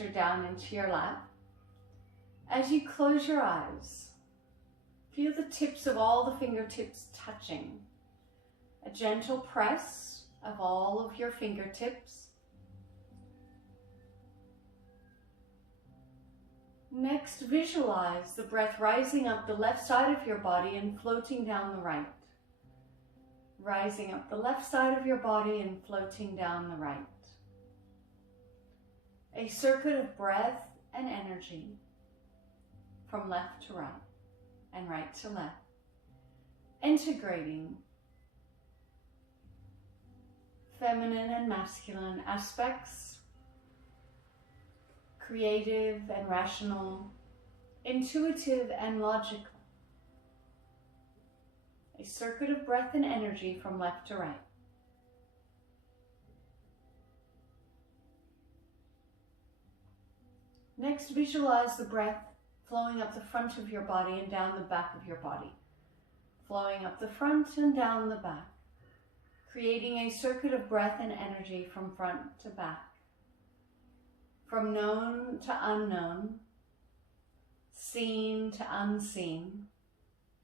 gesture down into your lap. As you close your eyes, feel the tips of all the fingertips touching. A gentle press of all of your fingertips. Next, visualize the breath rising up the left side of your body and floating down the right. Rising up the left side of your body and floating down the right. A circuit of breath and energy from left to right and right to left, integrating feminine and masculine aspects, creative and rational, intuitive and logical. A circuit of breath and energy from left to right. Next, visualize the breath flowing up the front of your body and down the back of your body. Flowing up the front and down the back, creating a circuit of breath and energy from front to back. From known to unknown, seen to unseen,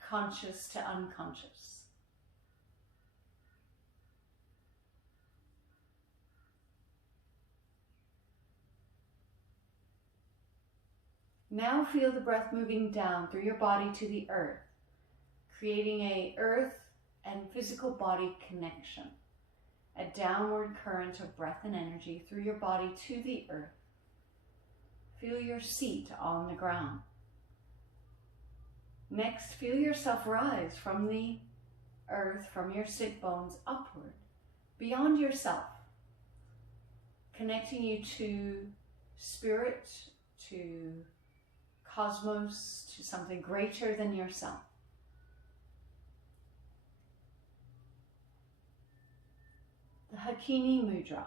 conscious to unconscious. Now feel the breath moving down through your body to the earth, creating a earth and physical body connection. A downward current of breath and energy through your body to the earth. Feel your seat on the ground. Next, feel yourself rise from the earth, from your sit bones upward, beyond yourself, connecting you to spirit, to cosmos, to something greater than yourself. The Hakini Mudra,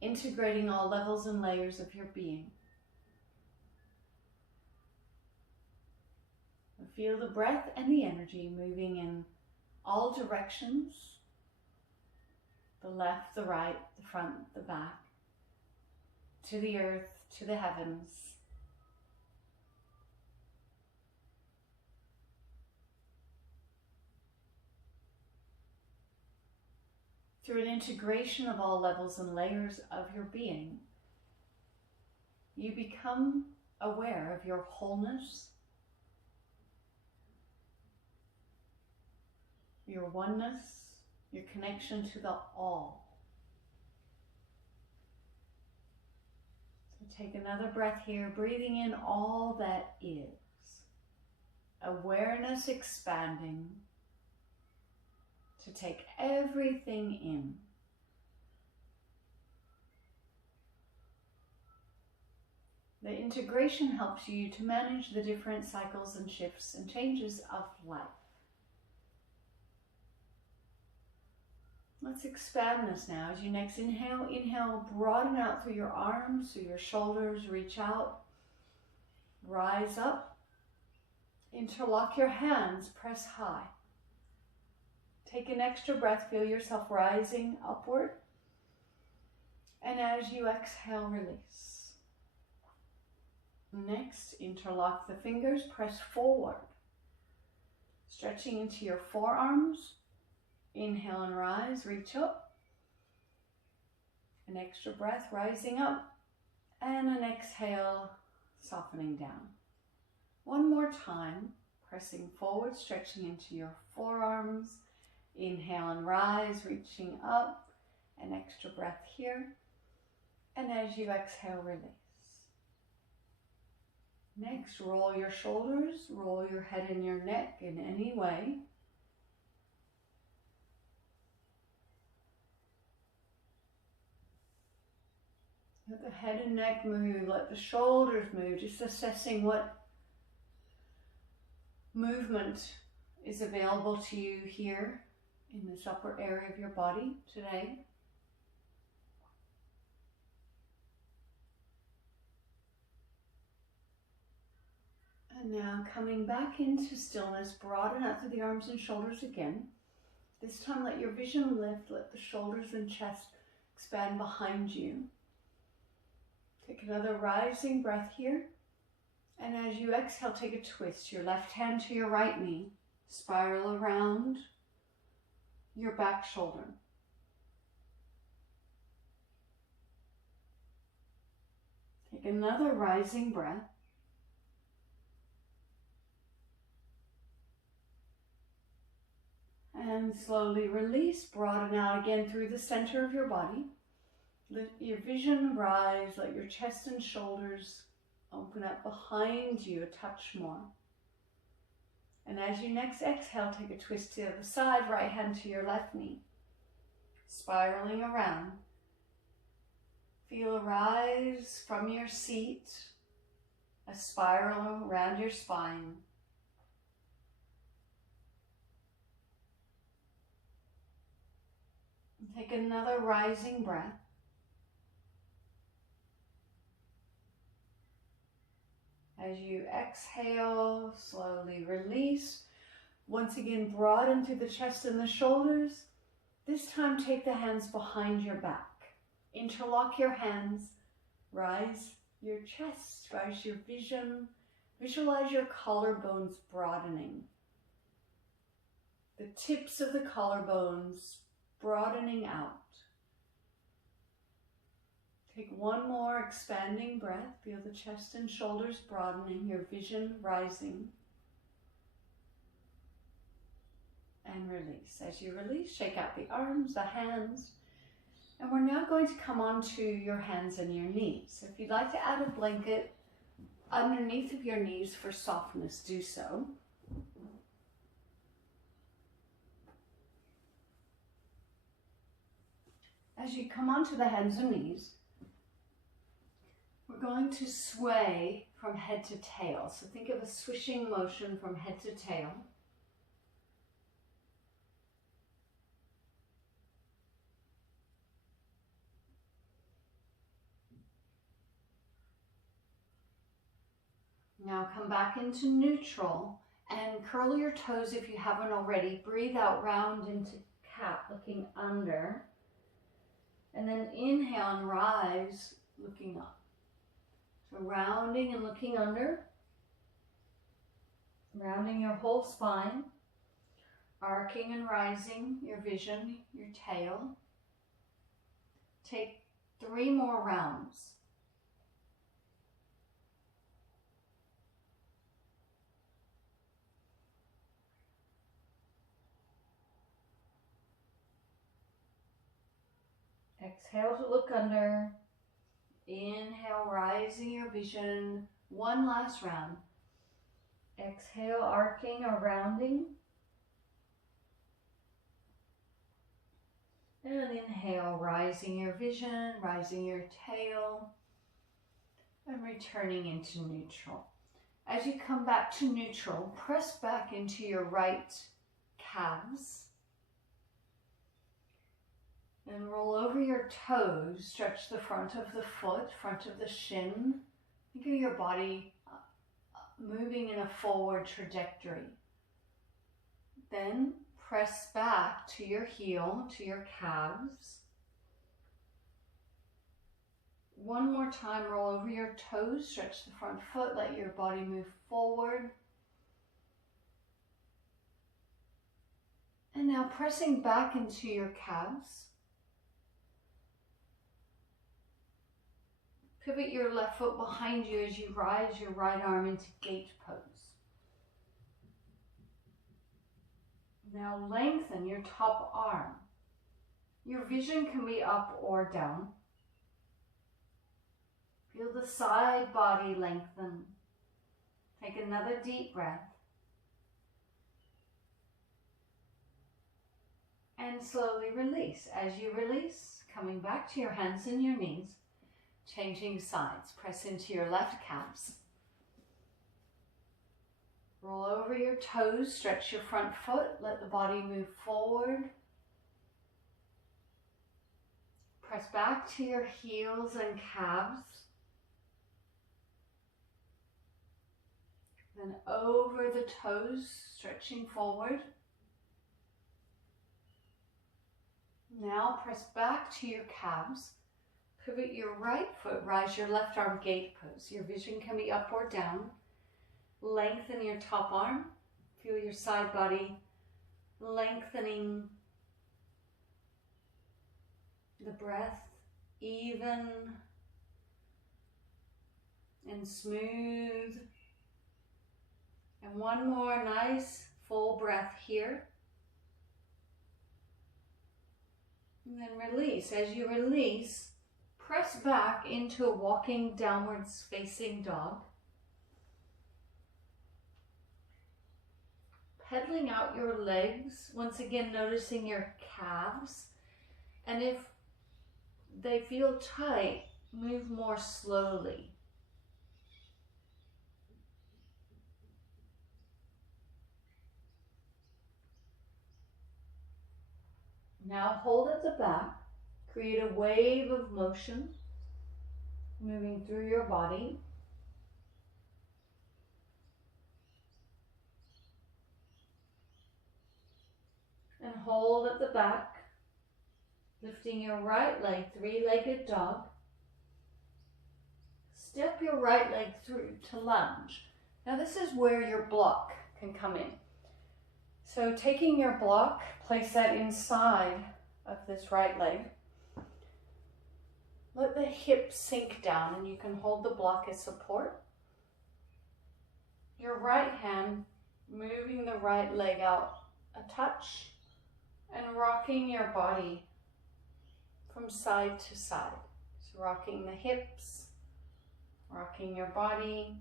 integrating all levels and layers of your being. Feel the breath and the energy moving in all directions, the left, the right, the front, the back, to the earth, to the heavens. Through an integration of all levels and layers of your being, you become aware of your wholeness, your oneness, your connection to the all. So take another breath here, breathing in all that is. Awareness expanding to take everything in. The integration helps you to manage the different cycles and shifts and changes of life. Let's expand this now. As you next inhale, inhale, broaden out through your arms, through your shoulders, reach out, rise up, interlock your hands, press high. Take an extra breath, feel yourself rising upward. And as you exhale, release. Next, interlock the fingers, press forward. Stretching into your forearms. Inhale and rise, reach up. An extra breath, rising up. And an exhale, softening down. One more time, pressing forward, stretching into your forearms. Inhale and rise, reaching up. An extra breath here. And as you exhale, release. Next, roll your shoulders, roll your head and your neck in any way. Let the head and neck move, let the shoulders move, just assessing what movement is available to you here in this upper area of your body today. And now coming back into stillness, broaden out through the arms and shoulders again. This time let your vision lift, let the shoulders and chest expand behind you. Take another rising breath here. And as you exhale, take a twist. Your left hand to your right knee. Spiral around your back shoulder. Take another rising breath. And slowly release, broaden out again through the center of your body. Let your vision rise, let your chest and shoulders open up behind you a touch more. And as you next exhale, take a twist to the other side, right hand to your left knee. Spiraling around. Feel a rise from your seat, a spiral around your spine. Take another rising breath. As you exhale, slowly release. Once again, broaden through the chest and the shoulders. This time, take the hands behind your back. Interlock your hands. Rise your chest, rise your vision. Visualize your collarbones broadening. The tips of the collarbones broadening out. Take one more expanding breath. Feel the chest and shoulders broadening, your vision rising. And release. As you release, shake out the arms, the hands. And we're now going to come onto your hands and your knees. So if you'd like to add a blanket underneath of your knees for softness, do so. As you come onto the hands and knees, we're going to sway from head to tail. So think of a swishing motion from head to tail. Now come back into neutral and curl your toes if you haven't already. Breathe out, round into cat, looking under. And then inhale and rise, looking up. So rounding and looking under. Rounding your whole spine. Arcing and rising your vision, your tail. Take 3 more rounds. Exhale to look under. Inhale, rising your vision. One last round. Exhale, arcing or rounding. And inhale, rising your vision, rising your tail. And returning into neutral. As you come back to neutral, press back into your right calves. And roll over your toes, stretch the front of the foot, front of the shin. Think of your body moving in a forward trajectory. Then press back to your heel, to your calves. One more time, roll over your toes, stretch the front foot, let your body move forward. And now pressing back into your calves. Pivot your left foot behind you as you rise your right arm into gate pose. Now lengthen your top arm. Your vision can be up or down. Feel the side body lengthen. Take another deep breath. And slowly release. As you release, coming back to your hands and your knees. Changing sides, press into your left calves. Roll over your toes, stretch your front foot, let the body move forward. Press back to your heels and calves. Then over the toes, stretching forward. Now press back to your calves. Pivot your right foot, rise your left arm, gate pose. Your vision can be up or down. Lengthen your top arm. Feel your side body lengthening. The breath even and smooth. And one more nice full breath here. And then release. As you release, press back into a walking downwards facing dog. Pedaling out your legs, once again noticing your calves. And if they feel tight, move more slowly. Now hold at the back, create a wave of motion moving through your body. And hold at the back, lifting your right leg, three-legged dog. Step your right leg through to lunge. Now this is where your block can come in. So taking your block, place that inside of this right leg. Let the hips sink down and you can hold the block as support. Your right hand moving the right leg out a touch and rocking your body from side to side. So rocking the hips, rocking your body.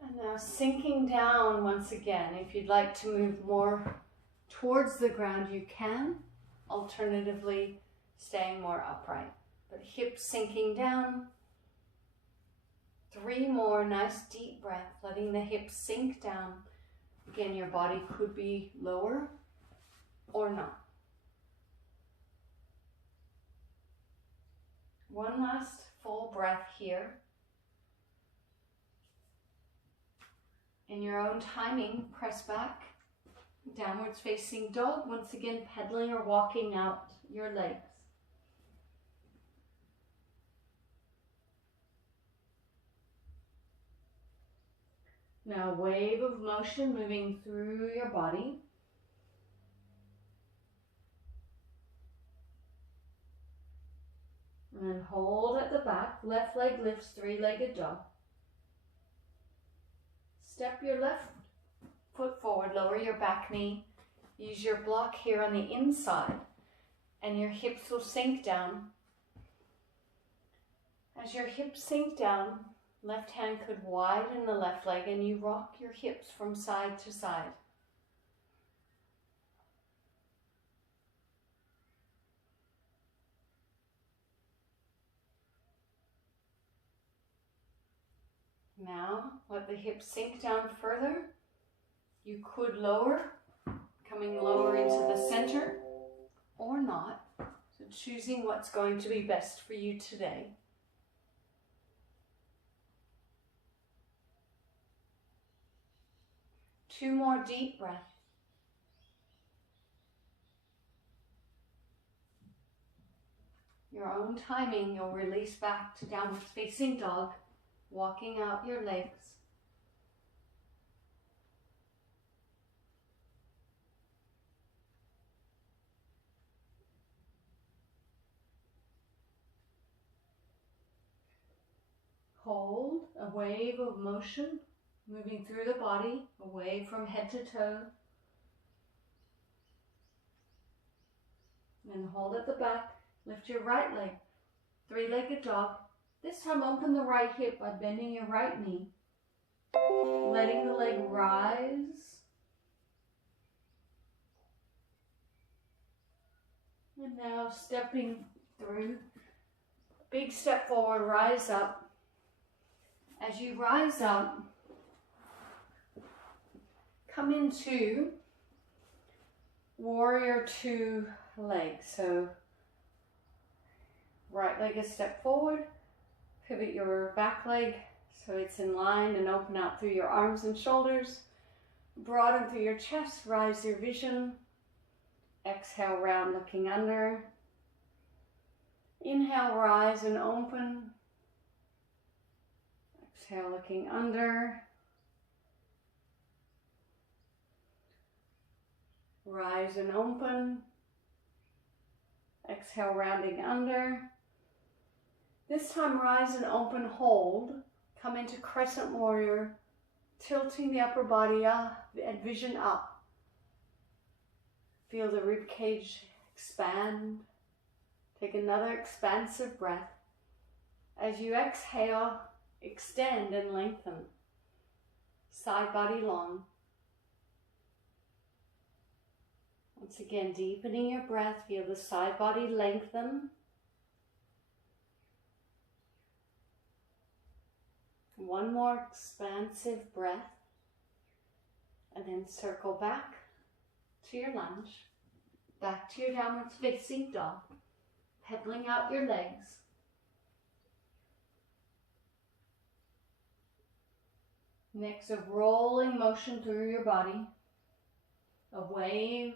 And now sinking down once again. If you'd like to move more towards the ground, you can. Alternatively, staying more upright. But hips sinking down. 3 more nice deep breaths, letting the hips sink down. Again, your body could be lower or not. One last full breath here. In your own timing, press back, downwards facing dog, once again pedaling or walking out your legs. Now wave of motion moving through your body. And then hold at the back, left leg lifts, three-legged dog. Step your left foot forward, lower your back knee. Use your block here on the inside and your hips will sink down. As your hips sink down, left hand could widen the left leg and you rock your hips from side to side. Now, let the hips sink down further. You could lower, coming lower into the center, or not. So choosing what's going to be best for you today. Two more deep breaths. Your own timing, you'll release back to downward facing dog. Walking out your legs. Hold a wave of motion moving through the body, away from head to toe. And hold at the back, lift your right leg, three-legged dog. This time open the right hip by bending your right knee, letting the leg rise. And now stepping through, big step forward, rise up. As you rise up, come into warrior 2 legs. So right leg is step forward. Pivot your back leg so it's in line and open out through your arms and shoulders. Broaden through your chest, rise your vision. Exhale, round, looking under. Inhale, rise and open. Exhale, looking under. Rise and open. Exhale, rounding under. This time, rise and open, hold. Come into Crescent Warrior, tilting the upper body up and vision up. Feel the rib cage expand. Take another expansive breath. As you exhale, extend and lengthen. Side body long. Once again, deepening your breath. Feel the side body lengthen. One more expansive breath. And then circle back to your lunge. Back to your downward facing dog. Pedaling out your legs. Next, a rolling motion through your body. A wave.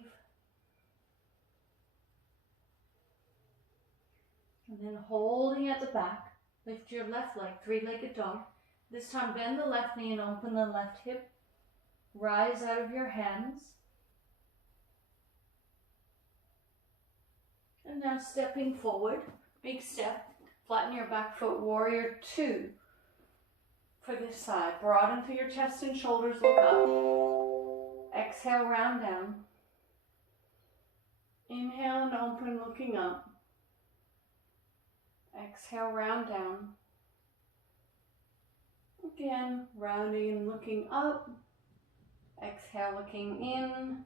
And then holding at the back, lift your left leg, three-legged dog. This time bend the left knee and open the left hip. Rise out of your hands. And now stepping forward, big step, flatten your back foot, warrior two. For this side, broaden through your chest and shoulders, look up. Exhale, round down. Inhale and open, looking up. Exhale, round down. Again, rounding and looking up. Exhale, looking in.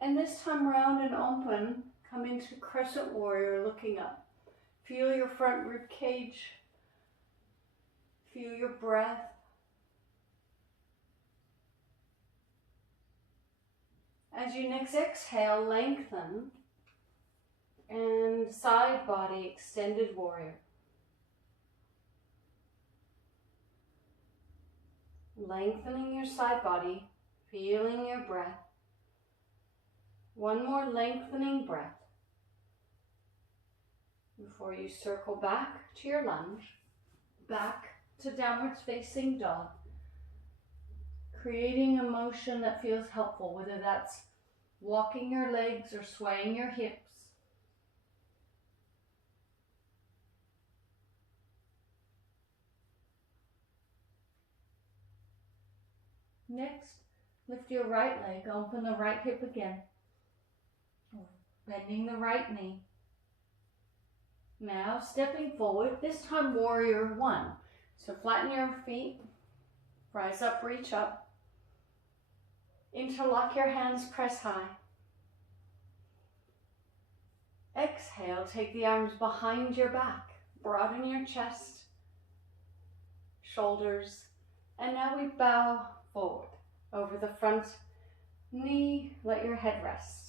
And this time, round and open. Come into Crescent Warrior, looking up. Feel your front rib cage. Feel your breath. As you next exhale, lengthen. And side body, extended warrior. Lengthening your side body, feeling your breath. One more lengthening breath before you circle back to your lunge, back to downwards facing dog, creating a motion that feels helpful, whether that's walking your legs or swaying your hips. Next, lift your right leg, open the right hip again, bending the right knee. Now stepping forward, this time warrior one. So flatten your feet, rise up, reach up. Interlock your hands, press high. Exhale, take the arms behind your back, broaden your chest, shoulders, and now we bow forward over the front knee, let your head rest.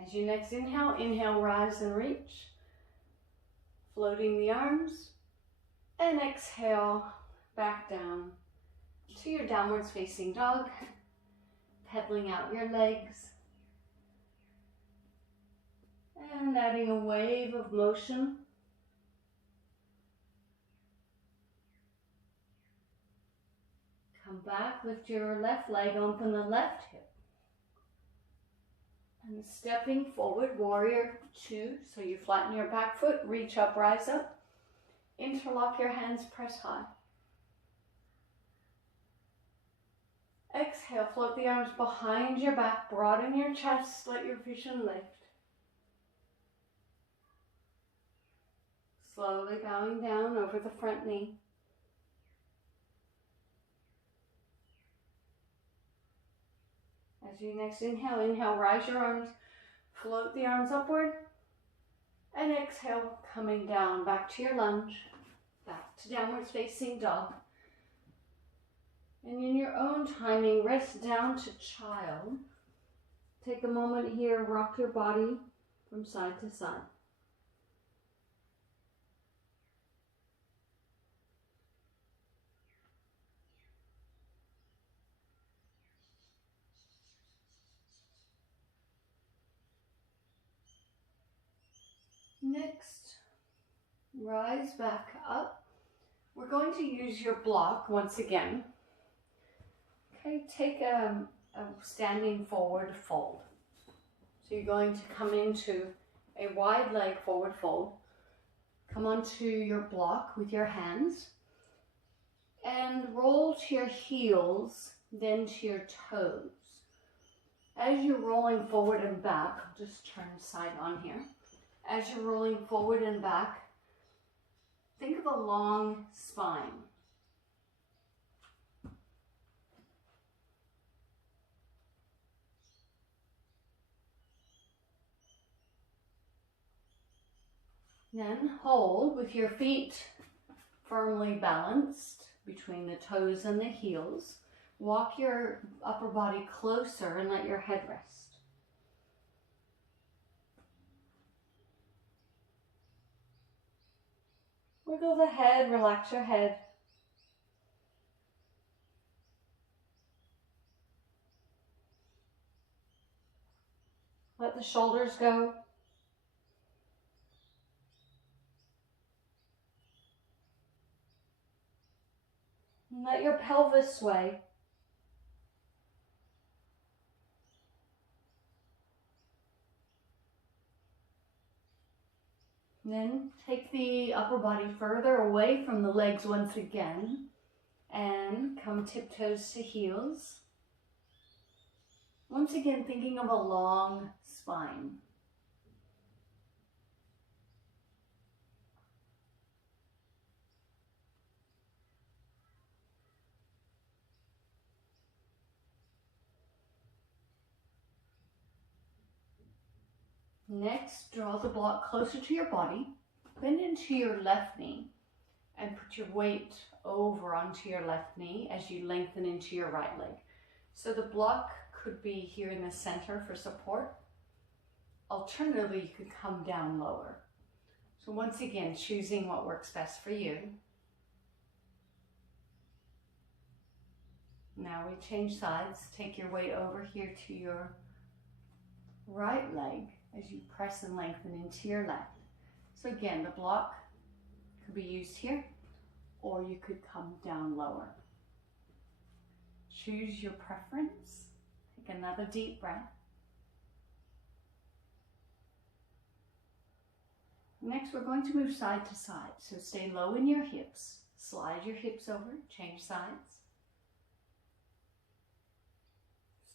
As you next inhale, inhale, rise and reach, floating the arms, and exhale, back down to your downwards facing dog, pedaling out your legs, and adding a wave of motion. Come back, lift your left leg, open the left hip. And stepping forward, warrior two. So you flatten your back foot, reach up, rise up. Interlock your hands, press high. Exhale, float the arms behind your back, broaden your chest, let your vision lift. Slowly bowing down over the front knee. As you next inhale, inhale, rise your arms, float the arms upward, and exhale, coming down, back to your lunge, back to downwards facing dog. And in your own timing, rest down to child. Take a moment here, rock your body from side to side. Next, rise back up. We're going to use your block once again. Okay, take a standing forward fold. So you're going to come into a wide leg forward fold. Come onto your block with your hands and roll to your heels, then to your toes. As you're rolling forward and back, I'll just turn side on here. As you're rolling forward and back, think of a long spine. Then hold with your feet firmly balanced between the toes and the heels. Walk your upper body closer and let your head rest. Wiggle the head, relax your head. Let the shoulders go. And let your pelvis sway. And then take the upper body further away from the legs once again and come tiptoes to heels. Once again, thinking of a long spine. Next, draw the block closer to your body, bend into your left knee, and put your weight over onto your left knee as you lengthen into your right leg. So the block could be here in the center for support. Alternatively, you could come down lower. So once again, choosing what works best for you. Now we change sides. Take your weight over here to your right leg as you press and lengthen into your left. So again, the block could be used here, or you could come down lower. Choose your preference. Take another deep breath. Next, we're going to move side to side. So stay low in your hips. Slide your hips over, change sides.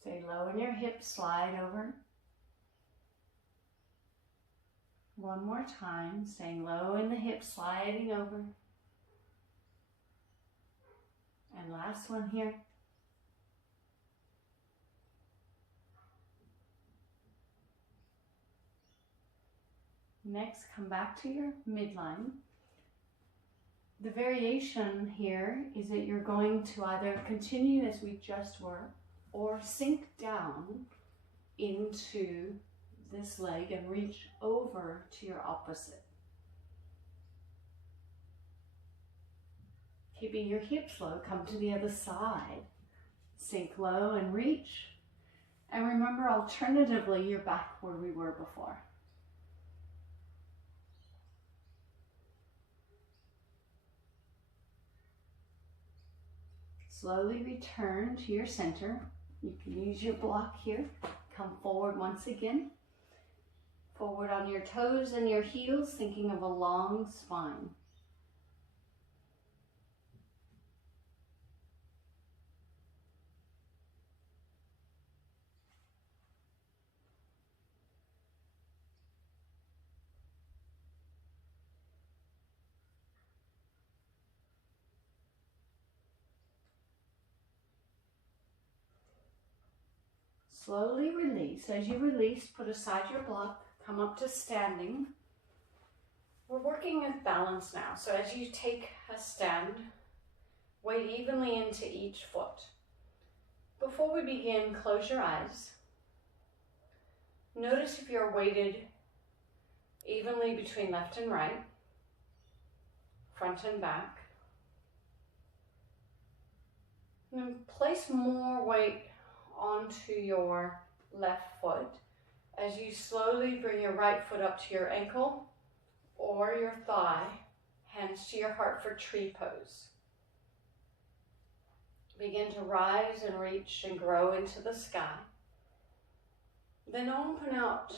Stay low in your hips, slide over. One more time, staying low in the hips, sliding over. And last one here. Next, come back to your midline. The variation here is that you're going to either continue as we just were, or sink down into this leg and reach over to your opposite. Keeping your hips low, come to the other side. Sink low and reach. And remember, alternatively, you're back where we were before. Slowly return to your center. You can use your block here. Come forward once again. Forward on your toes and your heels, thinking of a long spine. Slowly release. As you release, put aside your block. Come up to standing. We're working with balance now. So as you take a stand, weight evenly into each foot. Before we begin, close your eyes. Notice if you're weighted evenly between left and right, front and back. And then place more weight onto your left foot as you slowly bring your right foot up to your ankle or your thigh, hands to your heart for tree pose. Begin to rise and reach and grow into the sky. Then open out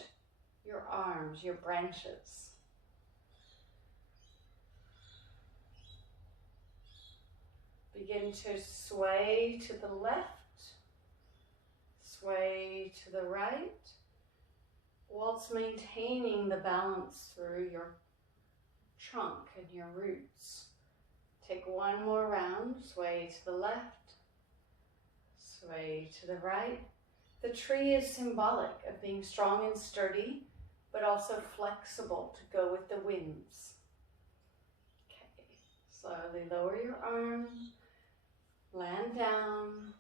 your arms, your branches. Begin to sway to the left, sway to the right, whilst maintaining the balance through your trunk and your roots. Take one more round, sway to the left, sway to the right. The tree is symbolic of being strong and sturdy, but also flexible to go with the winds. Okay, slowly lower your arms, land down.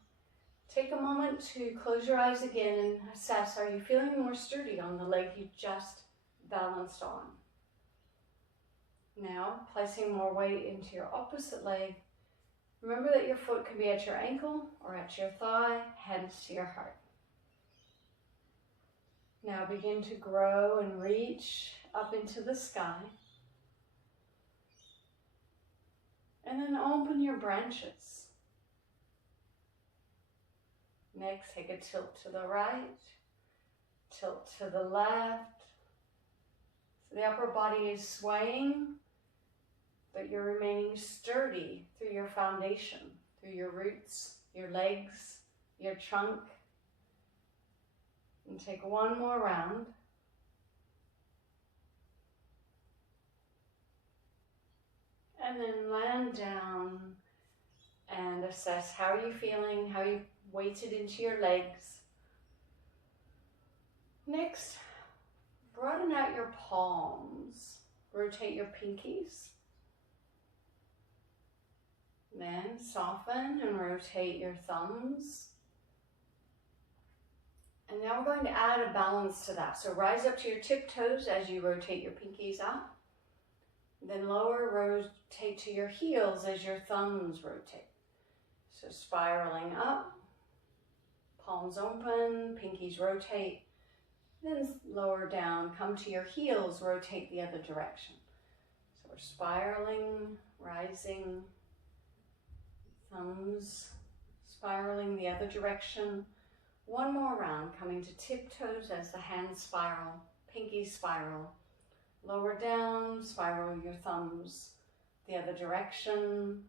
Take a moment to close your eyes again and assess, are you feeling more sturdy on the leg you just balanced on? Now, placing more weight into your opposite leg, remember that your foot can be at your ankle or at your thigh, hands to your heart. Now begin to grow and reach up into the sky. And then open your branches. Next, take a tilt to the right, tilt to the left. So the upper body is swaying, but you're remaining sturdy through your foundation, through your roots, your legs, your trunk. And take one more round. And then land down and assess how are you feeling, how you weighted into your legs. Next, broaden out your palms. Rotate your pinkies. Then soften and rotate your thumbs. And now we're going to add a balance to that. So rise up to your tiptoes as you rotate your pinkies out. Then lower, rotate to your heels as your thumbs rotate. So spiraling up, palms open, pinkies rotate. Then lower down, come to your heels, rotate the other direction. So we're spiraling, rising, thumbs spiraling the other direction. One more round, coming to tiptoes as the hands spiral, pinkies spiral. Lower down, spiral your thumbs the other direction,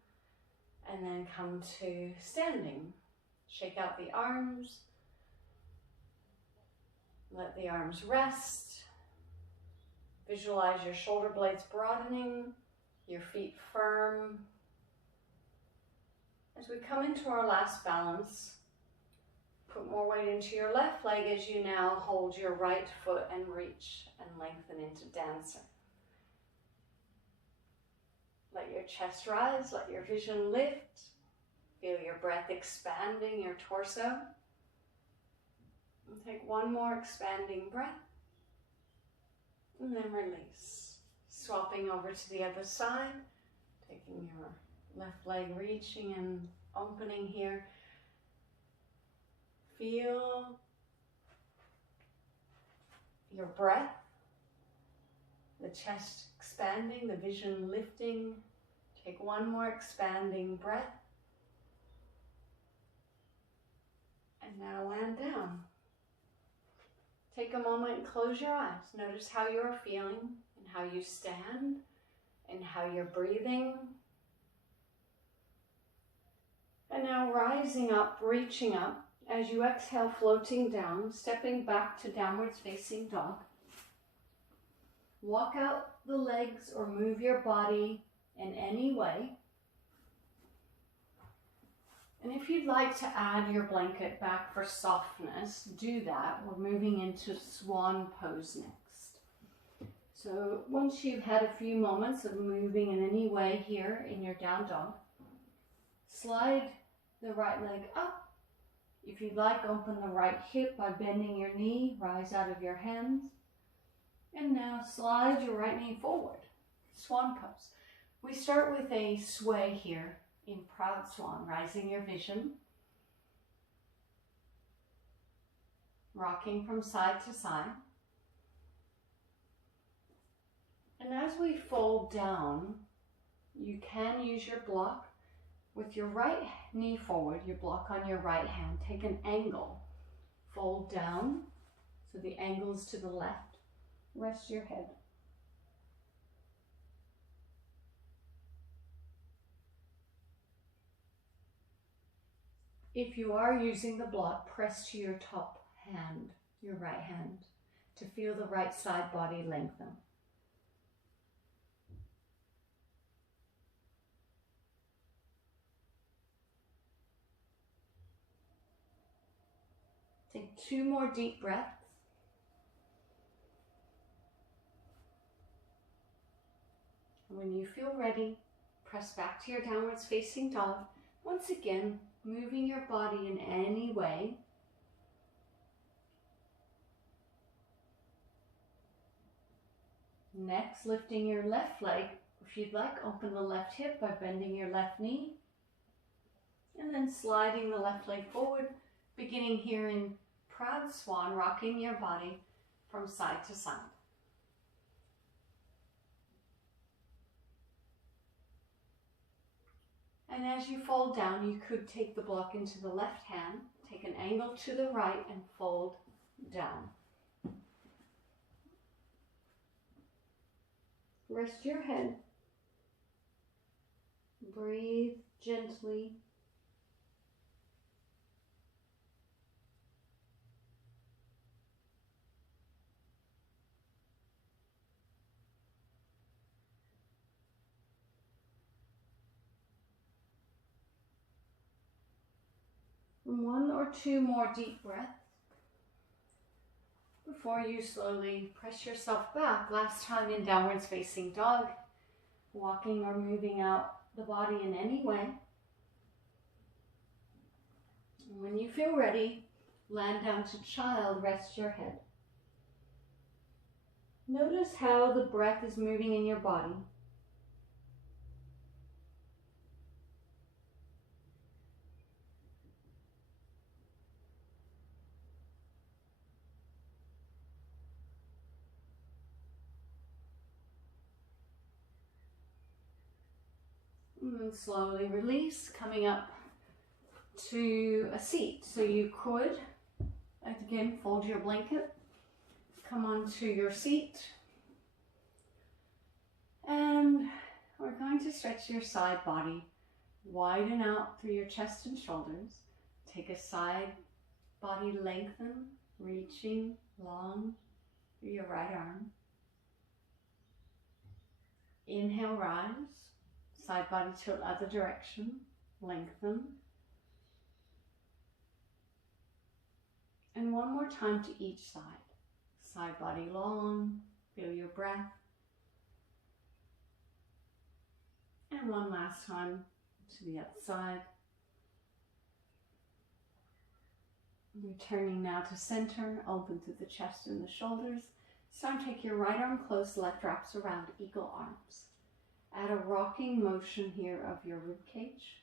and then come to standing. Shake out the arms. Let the arms rest. Visualize your shoulder blades broadening, your feet firm. As we come into our last balance, put more weight into your left leg as you now hold your right foot and reach and lengthen into dancer. Let your chest rise, let your vision lift. Feel your breath expanding your torso. And take one more expanding breath. And then release. Swapping over to the other side, taking your left leg reaching and opening here. Feel your breath, the chest expanding, the vision lifting. Take one more expanding breath. And now land down. Take a moment and close your eyes. Notice how you're feeling and how you stand and how you're breathing. And now rising up, reaching up. As you exhale, floating down, stepping back to downwards facing dog. Walk out the legs or move your body in any way. And if you'd like to add your blanket back for softness, do that. We're moving into Swan Pose next. So once you've had a few moments of moving in any way here in your down dog, slide the right leg up. If you'd like, open the right hip by bending your knee, rise out of your hands. And now slide your right knee forward, Swan Pose. We start with a sway here in Proud Swan, rising your vision. Rocking from side to side. And as we fold down, you can use your block with your right knee forward, your block on your right hand. Take an angle, fold down, so the angle is to the left. Rest your head. If you are using the block, press to your top hand, your right hand, to feel the right side body lengthen. Take 2 more deep breaths. When you feel ready, press back to your downwards facing dog. Once again, moving your body in any way. Next, lifting your left leg. If you'd like, open the left hip by bending your left knee. And then sliding the left leg forward, beginning here in Proud Swan, rocking your body from side to side. And as you fold down, you could take the block into the left hand, take an angle to the right and fold down. Rest your head. Breathe gently. One or two more deep breaths before you slowly press yourself back. Last time in downwards facing dog, walking or moving out the body in any way. And when you feel ready, land down to child, rest your head. Notice how the breath is moving in your body. And then slowly release, coming up to a seat. So you could, again, fold your blanket, come onto your seat, and we're going to stretch your side body, widen out through your chest and shoulders. Take a side body lengthen, reaching long through your right arm. Inhale, rise. Side body tilt other direction, lengthen. And one more time to each side. Side body long, feel your breath. And one last time to the other side. Returning now to center, open through the chest and the shoulders. This time take your right arm close, left wraps around, eagle arms. Add a rocking motion here of your rib cage.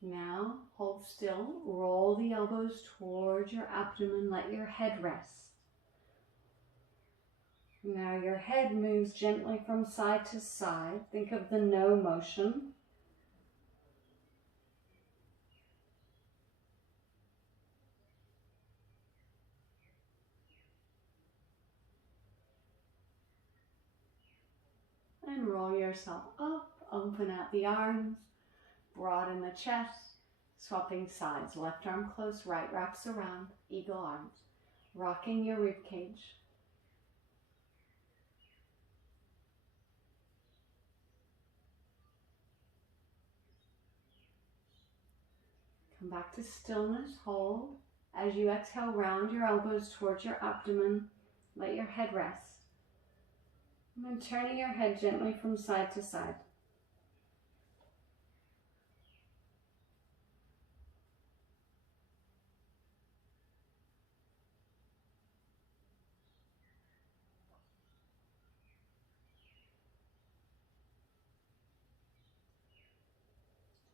Now hold still, roll the elbows towards your abdomen, let your head rest. Now your head moves gently from side to side. Think of the no motion. And roll yourself up, open out the arms, broaden the chest, swapping sides. Left arm close, right wraps around, eagle arms. Rocking your rib cage. Come back to stillness, hold. As you exhale, round your elbows towards your abdomen, let your head rest. And then turning your head gently from side to side.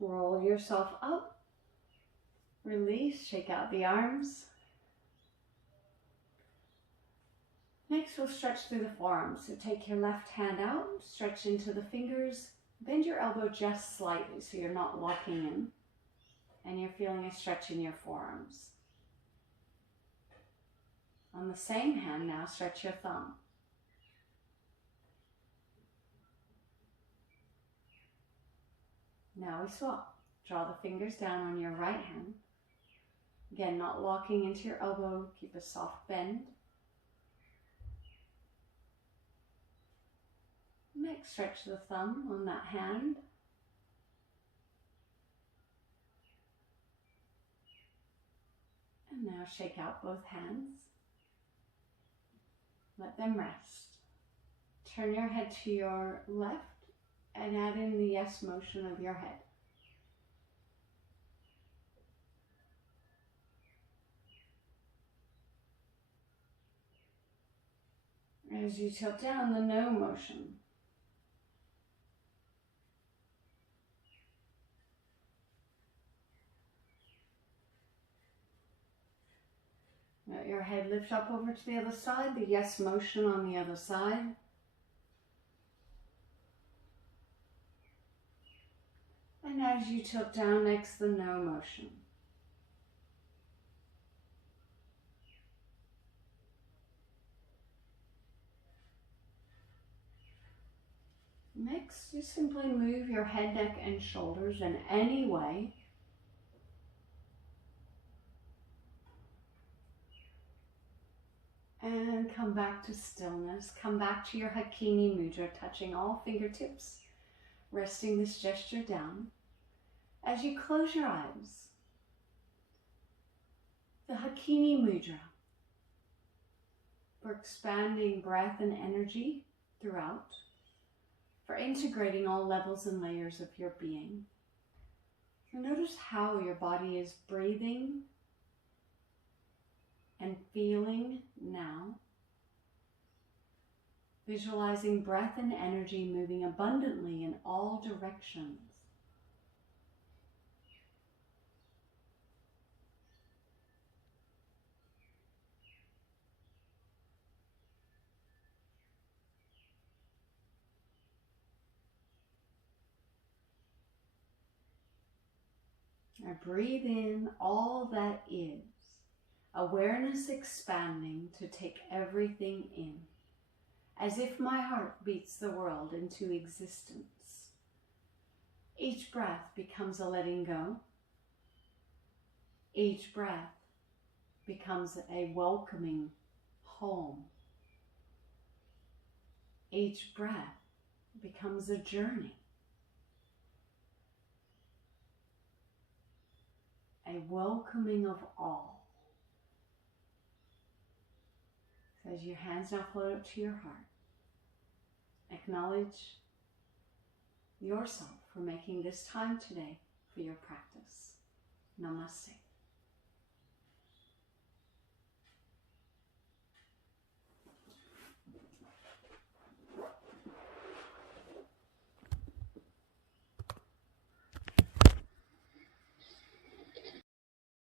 Roll yourself up, Release, shake out the arms. Next, we'll stretch through the forearms. So take your left hand out, stretch into the fingers, bend your elbow just slightly so you're not locking in, and you're feeling a stretch in your forearms. On the same hand, now stretch your thumb. Now we swap. Draw the fingers down on your right hand. Again, not locking into your elbow, keep a soft bend. Next, stretch the thumb on that hand. And now shake out both hands. Let them rest. Turn your head to your left and add in the yes motion of your head. As you tilt down, the no motion. Let your head lift up over to the other side, the yes motion on the other side. And as you tilt down, next the no motion. Next, you simply move your head, neck, and shoulders in any way. And come back to stillness. Come back to your Hakini Mudra, touching all fingertips, resting this gesture down. As you close your eyes, the Hakini Mudra for expanding breath and energy throughout, for integrating all levels and layers of your being. So notice how your body is breathing and feeling now. Visualizing breath and energy moving abundantly in all directions. Now breathe in all that is. Awareness expanding to take everything in. As if my heart beats the world into existence. Each breath becomes a letting go. Each breath becomes a welcoming home. Each breath becomes a journey. A welcoming of all. So as your hands now float up to your heart, acknowledge yourself for making this time today for your practice. Namaste.